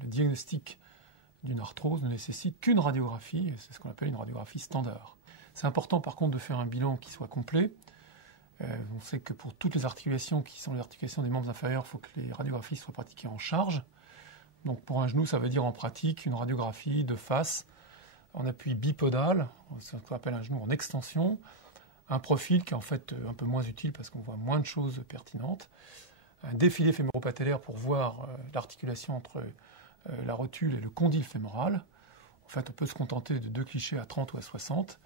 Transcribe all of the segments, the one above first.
Le diagnostic d'une arthrose ne nécessite qu'une radiographie, et c'est ce qu'on appelle une radiographie standard. C'est important par contre de faire un bilan qui soit complet. On sait que pour toutes les articulations qui sont les articulations des membres inférieurs, il faut que les radiographies soient pratiquées en charge. Donc pour un genou, ça veut dire en pratique une radiographie de face en appui bipodal, c'est ce qu'on appelle un genou en extension, un profil qui est en fait un peu moins utile parce qu'on voit moins de choses pertinentes, un défilé fémoro-patellaire pour voir l'articulation entre la rotule et le condyle fémoral. En fait, on peut se contenter de 2 clichés à 30 ou à 60.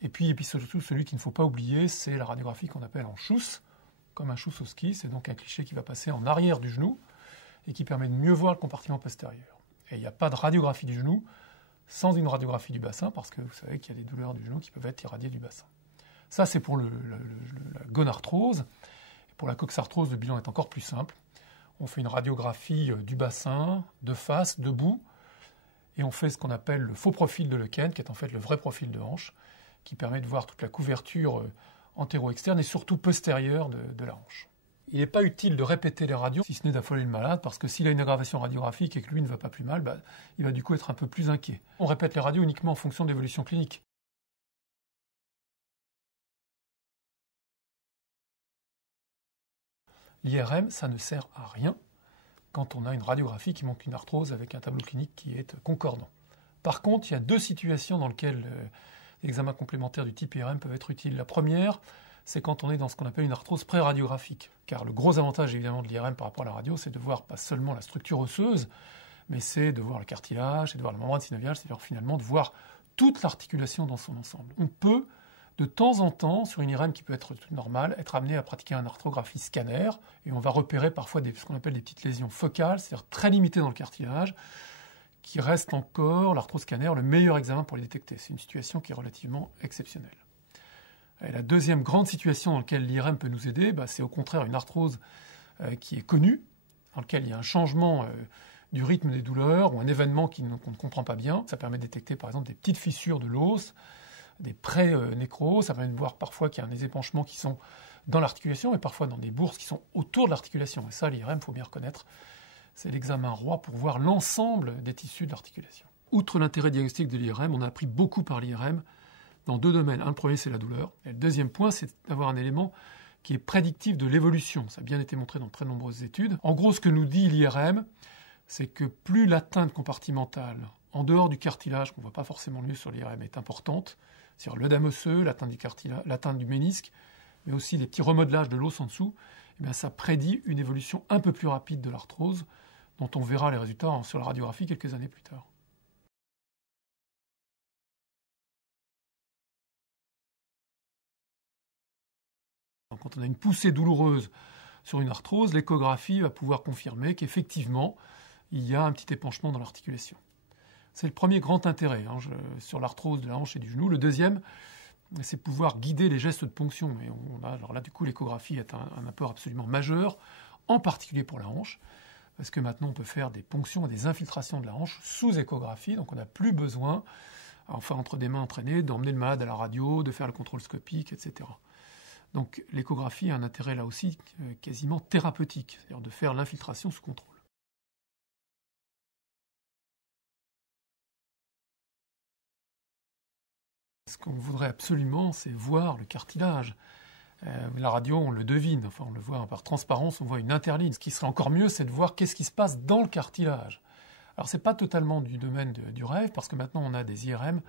Et puis surtout, celui qu'il ne faut pas oublier, c'est la radiographie qu'on appelle en chousse, comme un chousse au ski. C'est donc un cliché qui va passer en arrière du genou et qui permet de mieux voir le compartiment postérieur. Et il n'y a pas de radiographie du genou sans une radiographie du bassin, parce que vous savez qu'il y a des douleurs du genou qui peuvent être irradiées du bassin. Ça, c'est pour la gonarthrose. Et pour la coxarthrose, le bilan est encore plus simple. On fait une radiographie du bassin, de face, debout, et on fait ce qu'on appelle le faux profil de Lequen, qui est en fait le vrai profil de hanche, qui permet de voir toute la couverture antéro-externe et surtout postérieure de la hanche. Il n'est pas utile de répéter les radios, si ce n'est d'affoler le malade, parce que s'il a une aggravation radiographique et que lui ne va pas plus mal, il va du coup être un peu plus inquiet. On répète les radios uniquement en fonction de l'évolution clinique. L'IRM, ça ne sert à rien quand on a une radiographie qui montre une arthrose avec un tableau clinique qui est concordant. Par contre, il y a 2 situations dans lesquelles l'examen complémentaire du type IRM peuvent être utiles. La première, c'est quand on est dans ce qu'on appelle une arthrose pré-radiographique. Car le gros avantage évidemment de l'IRM par rapport à la radio, c'est de voir pas seulement la structure osseuse, mais c'est de voir le cartilage, c'est de voir la membrane synoviale, c'est-à-dire finalement de voir toute l'articulation dans son ensemble. On peut, de temps en temps, sur une IRM qui peut être normale, être amené à pratiquer un arthrographie scanner, et on va repérer parfois ce qu'on appelle des petites lésions focales, c'est-à-dire très limitées dans le cartilage, qui reste encore, l'arthrose scanner, le meilleur examen pour les détecter. C'est une situation qui est relativement exceptionnelle. Et la deuxième grande situation dans laquelle l'IRM peut nous aider, c'est au contraire une arthrose qui est connue, dans laquelle il y a un changement du rythme des douleurs ou un événement qu'on ne comprend pas bien. Ça permet de détecter par exemple des petites fissures de l'os, des pré-nécros, ça permet de voir parfois qu'il y a des épanchements qui sont dans l'articulation et parfois dans des bourses qui sont autour de l'articulation. Et ça, l'IRM, il faut bien reconnaître, c'est l'examen roi pour voir l'ensemble des tissus de l'articulation. Outre l'intérêt diagnostique de l'IRM, on a appris beaucoup par l'IRM dans 2 domaines. Le premier, c'est la douleur. Et le deuxième point, c'est d'avoir un élément qui est prédictif de l'évolution. Ça a bien été montré dans de très nombreuses études. En gros, ce que nous dit l'IRM, c'est que plus l'atteinte compartimentale en dehors du cartilage, qu'on ne voit pas forcément mieux sur l'IRM, est importante, c'est-à-dire l'œdème osseux, l'atteinte du cartilage, l'atteinte du ménisque, mais aussi des petits remodelages de l'os en dessous, eh bien, ça prédit une évolution un peu plus rapide de l'arthrose, dont on verra les résultats sur la radiographie quelques années plus tard. Quand on a une poussée douloureuse sur une arthrose, l'échographie va pouvoir confirmer qu'effectivement, il y a un petit épanchement dans l'articulation. C'est le premier grand intérêt sur l'arthrose de la hanche et du genou. Le deuxième, c'est pouvoir guider les gestes de ponction. Et alors là, du coup, l'échographie est un apport absolument majeur, en particulier pour la hanche, parce que maintenant, on peut faire des ponctions et des infiltrations de la hanche sous échographie, donc on n'a plus besoin, enfin, entre des mains entraînées, d'emmener le malade à la radio, de faire le contrôle scopique, etc. Donc l'échographie a un intérêt là aussi quasiment thérapeutique, c'est-à-dire de faire l'infiltration sous contrôle. Ce qu'on voudrait absolument, c'est voir le cartilage. La radio, on le devine, enfin on le voit par transparence, on voit une interligne. Ce qui serait encore mieux, c'est de voir qu'est-ce qui se passe dans le cartilage. Alors c'est pas totalement du domaine du rêve, parce que maintenant on a des IRM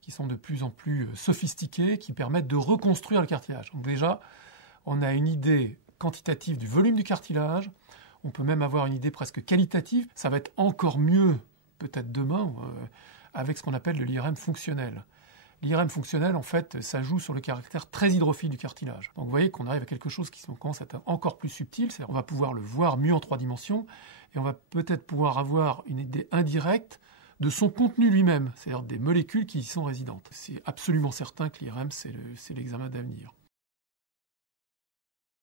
qui sont de plus en plus sophistiqués, qui permettent de reconstruire le cartilage. Donc déjà, on a une idée quantitative du volume du cartilage, on peut même avoir une idée presque qualitative. Ça va être encore mieux, peut-être demain, avec ce qu'on appelle le l'IRM fonctionnel. L'IRM fonctionnel, en fait, ça joue sur le caractère très hydrophile du cartilage. Donc vous voyez qu'on arrive à quelque chose qui commence à être encore plus subtil, c'est-à-dire on va pouvoir le voir mieux en 3 dimensions, et on va peut-être pouvoir avoir une idée indirecte de son contenu lui-même, c'est-à-dire des molécules qui y sont résidentes. C'est absolument certain que l'IRM, c'est l'examen d'avenir.